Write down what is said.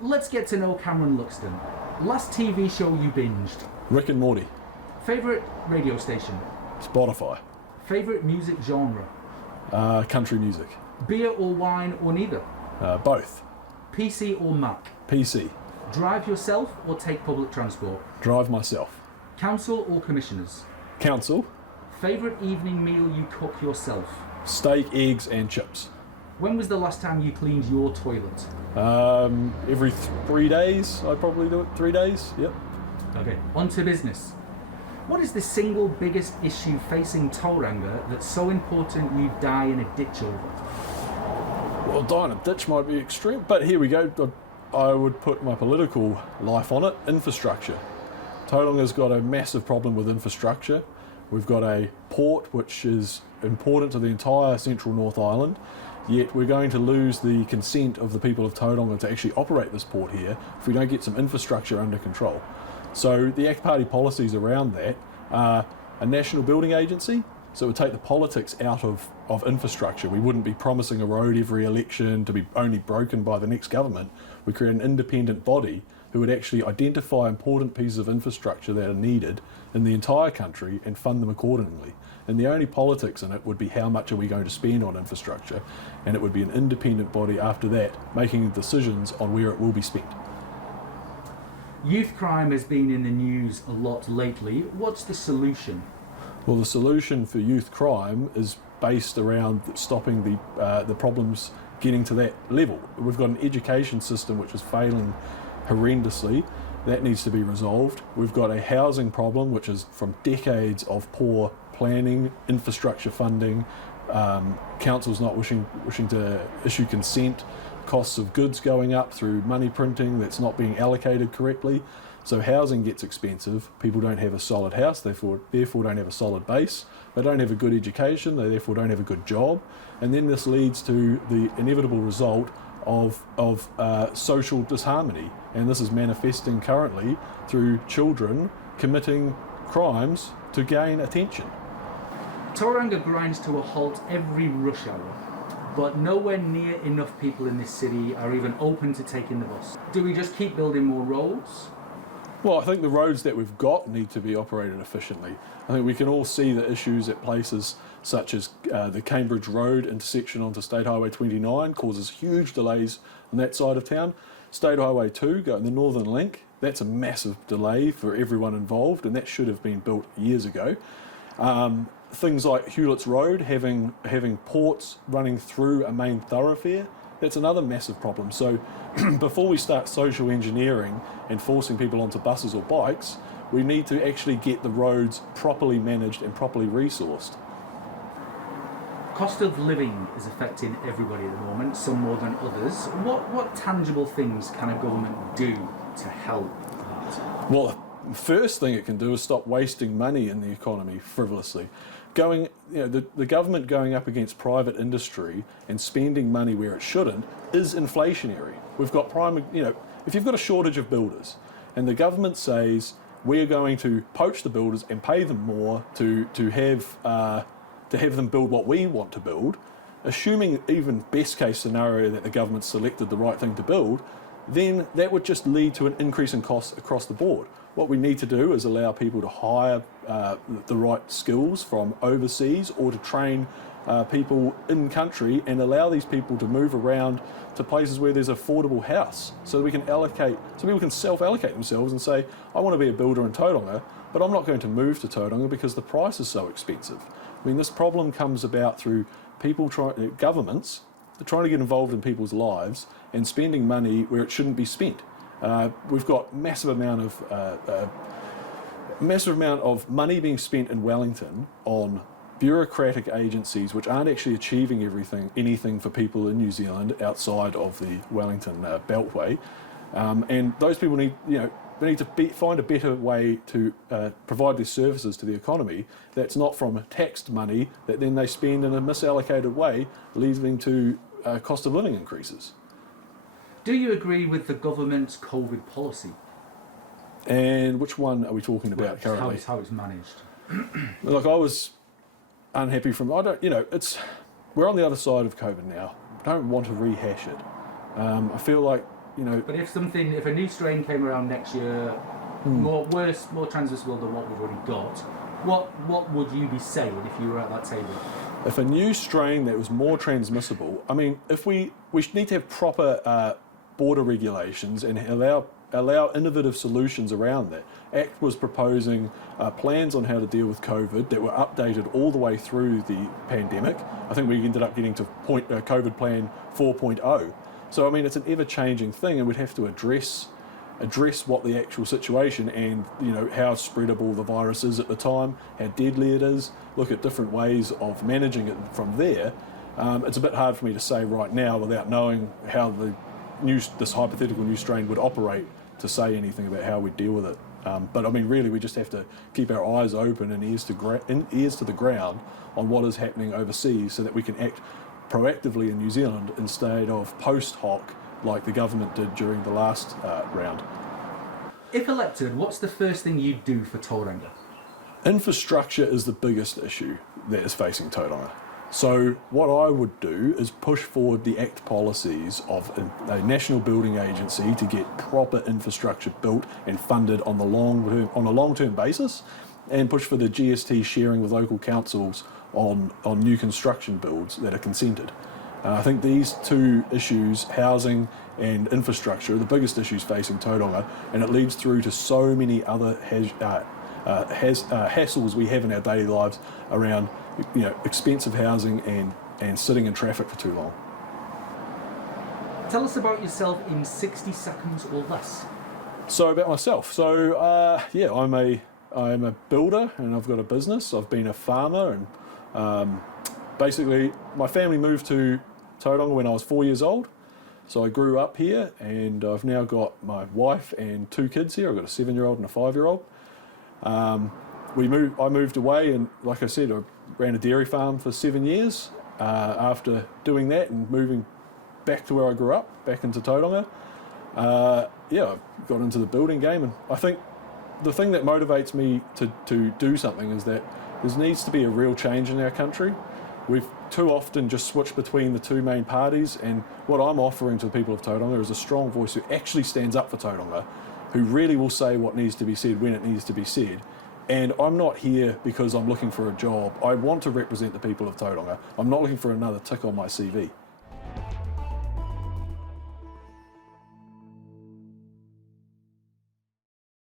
Let's get to know Cameron Luxton. Last TV show you binged? Rick and Morty. Favourite radio station? Spotify. Favourite music genre? Country music. Beer or wine or neither? Both. PC or Mac? PC. Drive yourself or take public transport? Drive myself. Council or commissioners? Council. Favourite evening meal you cook yourself? Steak, eggs and chips. When was the last time you cleaned your toilet? Every 3 days. I probably do it 3 days. Yep. Okay, on to business. What is the single biggest issue facing Tauranga that's so important you die in a ditch over? Well, die in a ditch might be extreme, but here we go. I would put my political life on it. Infrastructure. Tauranga's got a massive problem with infrastructure. We've got a port which is important to the entire central North Island, yet we're going to lose the consent of the people of Tauranga to actually operate this port here if we don't get some infrastructure under control. So the ACT Party policies around that are a national building agency, so it would take the politics out of infrastructure. We wouldn't be promising a road every election to be only broken by the next government. We create an independent body who would actually identify important pieces of infrastructure that are needed in the entire country and fund them accordingly. And the only politics in it would be how much are we going to spend on infrastructure, and it would be an independent body after that making decisions on where it will be spent. Youth crime has been in the news a lot lately. What's the solution? Well, the solution for youth crime is based around stopping the problems getting to that level. We've got an education system which is failing horrendously. That needs to be resolved. We've got a housing problem which is from decades of poor planning, infrastructure funding, councils not wishing to issue consent, costs of goods going up through money printing that's not being allocated correctly. So housing gets expensive, people don't have a solid house, therefore don't have a solid base, they don't have a good education, they therefore don't have a good job, and then this leads to the inevitable result of social disharmony, and this is manifesting currently through children committing crimes to gain attention. Tauranga grinds to a halt every rush hour, but nowhere near enough people in this city are even open to taking the bus. Do we just keep building more roads? Well, I think the roads that we've got need to be operated efficiently. I think we can all see the issues at places such as the Cambridge Road intersection onto State Highway 29 causes huge delays on that side of town. State Highway 2, the Northern Link, that's a massive delay for everyone involved, and that should have been built years ago. Things like Hewlett's Road, having ports running through a main thoroughfare, that's another massive problem. So before we start social engineering and forcing people onto buses or bikes, we need to actually get the roads properly managed and properly resourced. Cost of living is affecting everybody at the moment, some more than others. What tangible things can a government do to help that? Well, the first thing it can do is stop wasting money in the economy frivolously. The government going up against private industry and spending money where it shouldn't is inflationary. We've got if you've got a shortage of builders and the government says we're going to poach the builders and pay them more to have them build what we want to build, assuming even best case scenario that the government selected the right thing to build, then that would just lead to an increase in costs across the board. What we need to do is allow people to hire the right skills from overseas or to train people in country and allow these people to move around to places where there's affordable house so we can people can self-allocate themselves and say, I want to be a builder in Tauranga, but I'm not going to move to Tauranga because the price is so expensive. I mean, this problem comes about through governments trying to get involved in people's lives and spending money where it shouldn't be spent. We've got massive amount of money being spent in Wellington on bureaucratic agencies which aren't actually achieving anything for people in New Zealand outside of the Wellington Beltway, and those people need to find a better way to provide their services to the economy that's not from taxed money that then they spend in a misallocated way, leading to cost of living increases. Do you agree with the government's COVID policy? And which one are we talking about currently? How it's managed. Look, I was unhappy we're on the other side of COVID now. I don't want to rehash it. I feel like, But if a new strain came around next year, more transmissible than what we've already got, what would you be saying if you were at that table? If a new strain that was more transmissible, I mean, if we need to have proper border regulations and allow innovative solutions around that. ACT was proposing plans on how to deal with COVID that were updated all the way through the pandemic. I think we ended up getting to COVID plan 4.0. So, I mean, it's an ever-changing thing, and we'd have to address what the actual situation and, how spreadable the virus is at the time, how deadly it is, look at different ways of managing it from there. It's a bit hard for me to say right now without knowing how this hypothetical new strain would operate to say anything about how we deal with it. But I mean, really, we just have to keep our eyes open and ears to the ground on what is happening overseas so that we can act proactively in New Zealand instead of post hoc like the government did during the last round. If elected, what's the first thing you'd do for Tauranga? Infrastructure is the biggest issue that is facing Tauranga. So what I would do is push forward the ACT policies of a national building agency to get proper infrastructure built and funded on a long-term basis, and push for the GST sharing with local councils on new construction builds that are consented. I think these two issues, housing and infrastructure, are the biggest issues facing Tauranga, and it leads through to so many other hassles we have in our daily lives around expensive housing and sitting in traffic for too long. Tell us about yourself in 60 seconds or less. So about myself. So I'm a builder and I've got a business. I've been a farmer, and basically my family moved to Tauranga when I was 4 years old. So I grew up here, and I've now got my wife and two kids here. I've got a 7-year-old and a 5-year-old. I moved away, and like I said, I ran a dairy farm for 7 years. After doing that and moving back to where I grew up, back into Tauranga, I got into the building game, and I think the thing that motivates me to do something is that there needs to be a real change in our country. We've too often just switched between the two main parties, and what I'm offering to the people of Tauranga is a strong voice who actually stands up for Tauranga, who really will say what needs to be said when it needs to be said. And I'm not here because I'm looking for a job. I want to represent the people of Tauranga. I'm not looking for another tick on my CV.